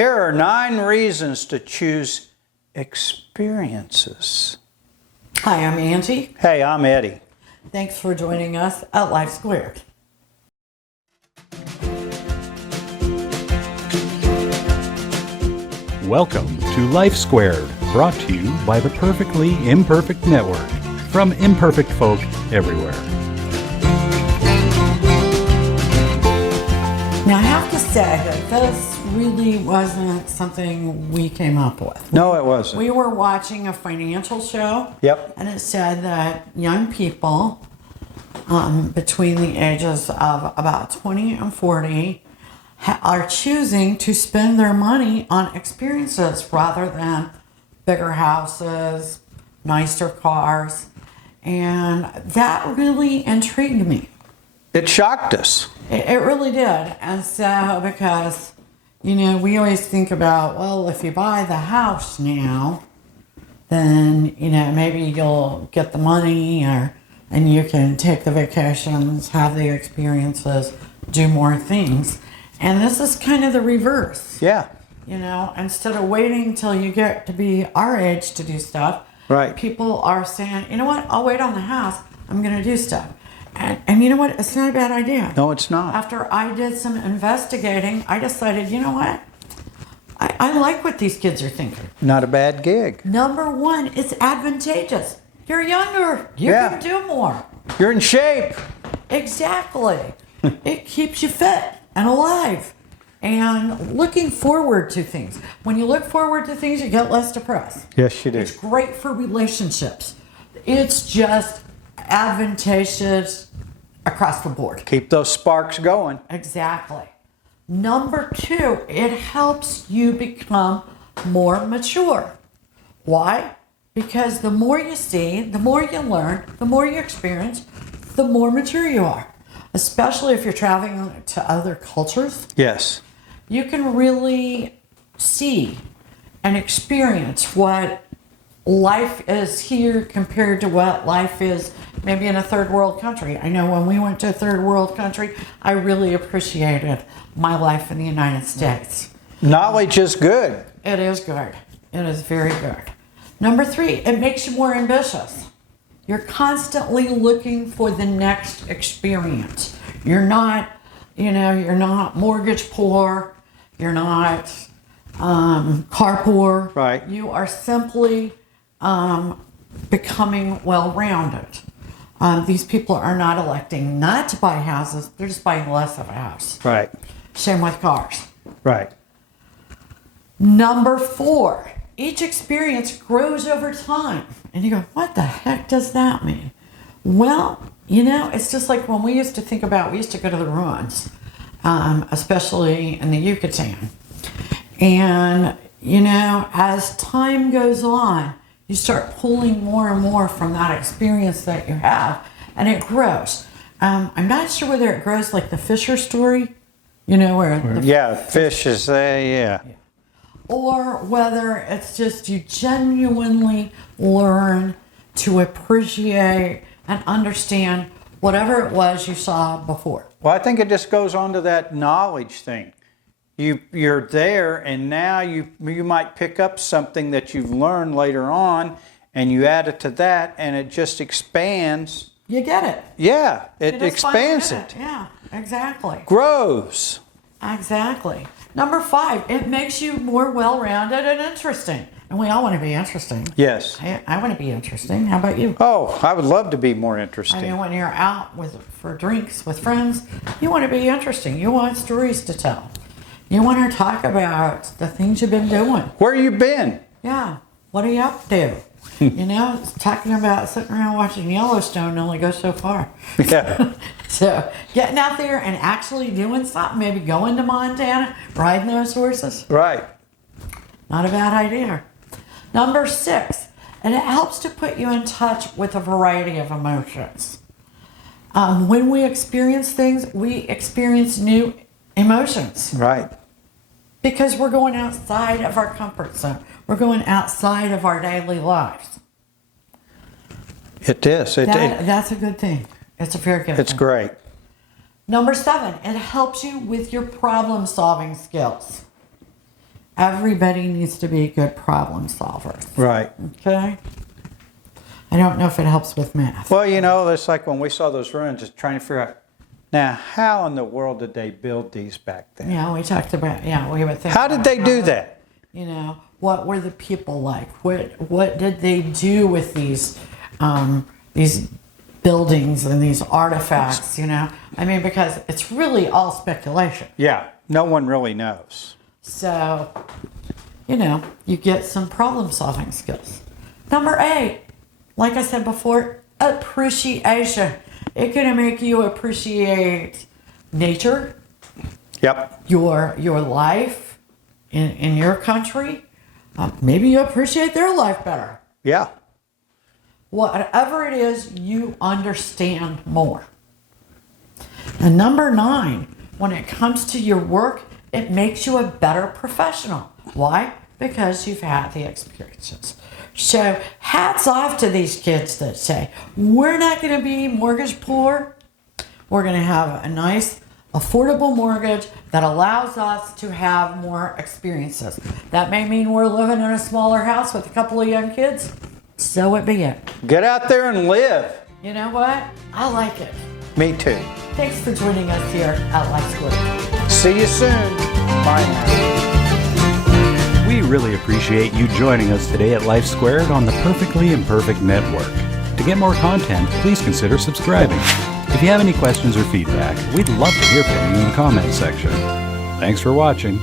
Here are 9 reasons to choose experiences. Hi, I'm Angie. Hey, I'm Eddie. Thanks for joining us at Life Squared. Welcome to Life Squared, brought to you by the Perfectly Imperfect Network, from imperfect folk everywhere. Now, I have to say that this really wasn't something we came up with. No, it wasn't. We were watching a financial show. Yep. And it said that young people between the ages of about 20 and 40 are choosing to spend their money on experiences rather than bigger houses, nicer cars. And that really intrigued me. It shocked us. It really did. And so, because, we always think about, well, if you buy the house now, then, maybe you'll get the money and you can take the vacations, have the experiences, do more things. And this is kind of the reverse. Yeah. Instead of waiting till you get to be our age to do stuff, Right. People are saying, you know what, I'll wait on the house, I'm going to do stuff. And you know what, it's not a bad idea. No, it's not. After I did some investigating, I decided, you know what, I like what these kids are thinking. Not a bad gig. Number 1, it's advantageous. You're younger, you Yeah. can do more. You're in shape. Exactly. It keeps you fit and alive and looking forward to things. When you look forward to things, you get less depressed. Yes, you do. It's great for relationships. It's just advantageous across the board. Keep those sparks going. Exactly. Number 2, it helps you become more mature. Why? Because the more you see, the more you learn, the more you experience, the more mature you are. Especially if you're traveling to other cultures, Yes. you can really see and experience what life is here compared to what life is maybe in a third world country. I know when we went to a third world country, I really appreciated my life in the United States. Knowledge is good. It is good. It is very good. Number 3, it makes you more ambitious. You're constantly looking for the next experience. You're not, you're not mortgage poor. You're not car poor. Right. You are simply becoming well-rounded. These people are not electing not to buy houses. They're just buying less of a house. Right. Same with cars. Right. Number 4, each experience grows over time. And you go, what the heck does that mean? Well, it's just like when we used to go to the ruins, especially in the Yucatan. And, as time goes on, you start pulling more and more from that experience that you have, and it grows. I'm not sure whether it grows like the Fisher story, Fish is yeah. Or whether it's just you genuinely learn to appreciate and understand whatever it was you saw before. Well, I think it just goes on to that knowledge thing. You're there, and now you might pick up something that you've learned later on, and you add it to that, and it just expands. You get it. Yeah, You it just finally expands get it. Yeah, exactly. Grows. Exactly. Number 5, it makes you more well-rounded and interesting. And we all want to be interesting. Yes. I want to be interesting. How about you? Oh, I would love to be more interesting. When you're out for drinks with friends, you want to be interesting. You want stories to tell. You want to talk about the things you've been doing. Where you been? Yeah. What are you up to? Talking about sitting around watching Yellowstone only goes so far. Yeah. So getting out there and actually doing something, maybe going to Montana, riding those horses. Right. Not a bad idea. Number 6, and it helps to put you in touch with a variety of emotions. When we experience things, we experience new emotions. Right. Because we're going outside of our comfort zone. We're going outside of our daily lives. It is. That's a good thing. It's a very good thing. It's great. Number 7, it helps you with your problem-solving skills. everybody needs to be good problem solvers. Right. Okay? I don't know if it helps with math. Well, you know, it's like when we saw those ruins, just trying to figure out, now, how in the world did they build these back then? Yeah, we talked about, we would think. How did they do that? You know, what were the people like? What did they do with these buildings and these artifacts, you know? I mean, because it's really all speculation. Yeah, no one really knows. So, you know, you get some problem solving skills. Number 8, like I said before, appreciation. It's going to make you appreciate nature, Yep. your life in your country. Maybe you appreciate their life better. Yeah. Whatever it is, you understand more. And number 9, when it comes to your work, it makes you a better professional. Why? Because you've had the experiences. So hats off to these kids that say, we're not going to be mortgage poor. We're going to have a nice, affordable mortgage that allows us to have more experiences. That may mean we're living in a smaller house with a couple of young kids. So it be it. Get out there and live. You know what? I like it. Me too. Thanks for joining us here at Life Squared. See you soon. Bye now. We really appreciate you joining us today at Life Squared on the Perfectly Imperfect Network. To get more content, please consider subscribing. If you have any questions or feedback, we'd love to hear from you in the comments section. Thanks for watching.